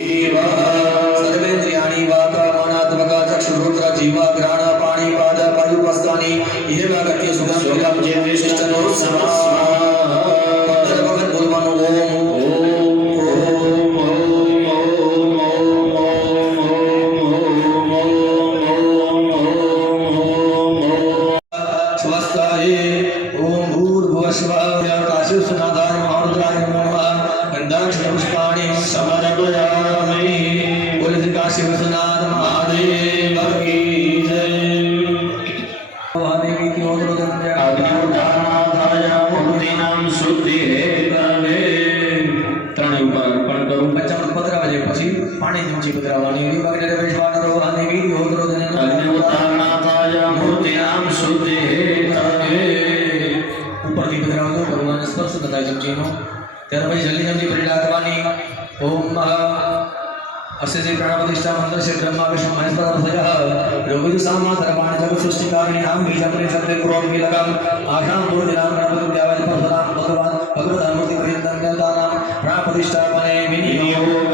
सर्वेन्द्रियाणि वाक्मनात्मक चक्षुरुद्र जीवा घ्राण पाणि पाद पायुपस्थानि एवागत्य सुगंधिलं जेष्ठनो समः भगवत बोलवानो ओम भूर्भुवस्वः आकाशुस्नादाय महारुद्राय नमः गन्धाक्षर पुष्पाणि समर्पयामि। बोल श्री काशी विश्वनाथ महादेव की जय। देवी की ओर आज्ञानाथाय मूर्तिनां शुद्धिहेतवे ત્રણેય ઉપર અર્પણ કરું। પંચામૃત પધરાવે પછી પાણી ઊંચી પધરાવવાની વિભાગને પ્રવેશવાનો દેવી હોદ્રોદને અજ્ઞાનાથાય મૂર્તિનાં શુદ્ધિહેતવે ઉપરથી પધરાવજો ભગવાન સ્પર્શ થતા ચમચીનો। ત્યાર પછી જલ્દી જલ્દી ફરી રાખવાની। ઓમ अस्य से प्राण प्रतिष्ठा मंत्र से ब्रह्मा विष्णु महेश्वर भजः रोगित सामा धर्माण जग सृष्टि कारणी नाम बीज अपने शब्द क्रोध की लगन आशां मूर्ति नाम गणपति देवाय परशुराम भगवान भगवत मूर्ति पर्यंतम नाम प्राण प्रतिष्ठा बने विनियोग।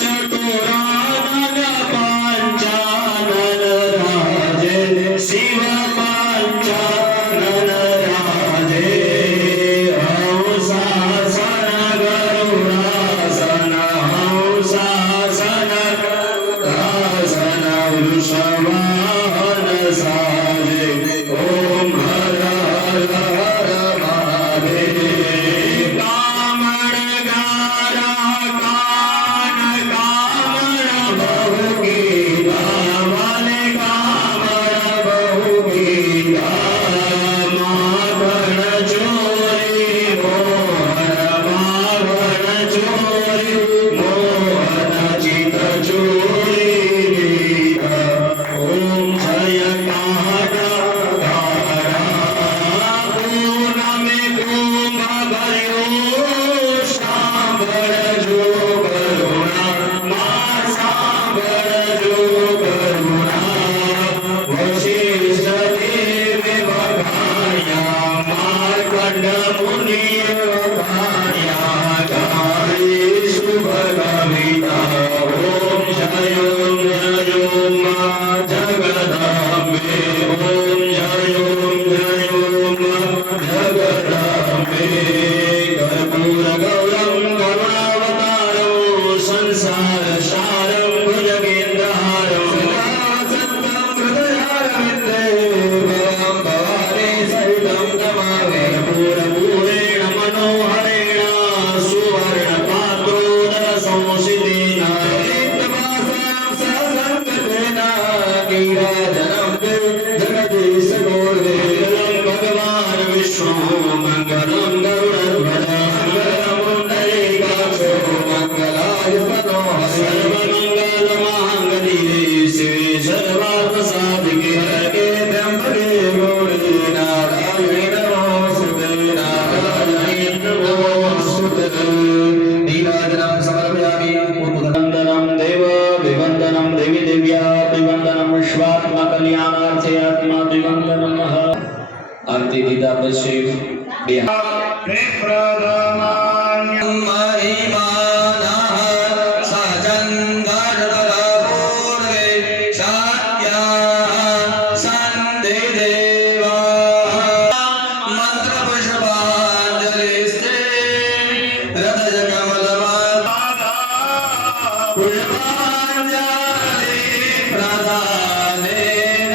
चतुरानन पंचानन जगदम्बे ॐ जय जगदम्बे कर्पूरगौरं करुणावतारं संसारसारं भुजगेन्द्रहारं सदा सत्तं हृदयारविन्दे भवं भवानी सहितं नमामि कर्पूरपूरेण मनोहरेण सुवर्णपात्रोदर संसितेन दीप्तवासां ससङ्कटेन नीराजनं ते जगदीश गोर्वेदं भगवान् विष्णु मङ्गलं गरुडध्वज मङ्गलं पुण्डरीकाक्षो मङ्गलाय तनोहरि सर्वमङ्गलमाङ्गल्ये शिवे सर्वार्थसाधिके हरके त्र्यम्बके गौरी नारायणे नमोऽस्तुते नारायणे नमोऽस्तुते नीराजनं समर्पयामि वन्दनं देव विवन्दनं देवी देव्या विवन्दनं विश्वात्मा कल्याणार्थे आत्मा विवन्दनं आरती गीता પછી पुष्पांजलि प्रदानेन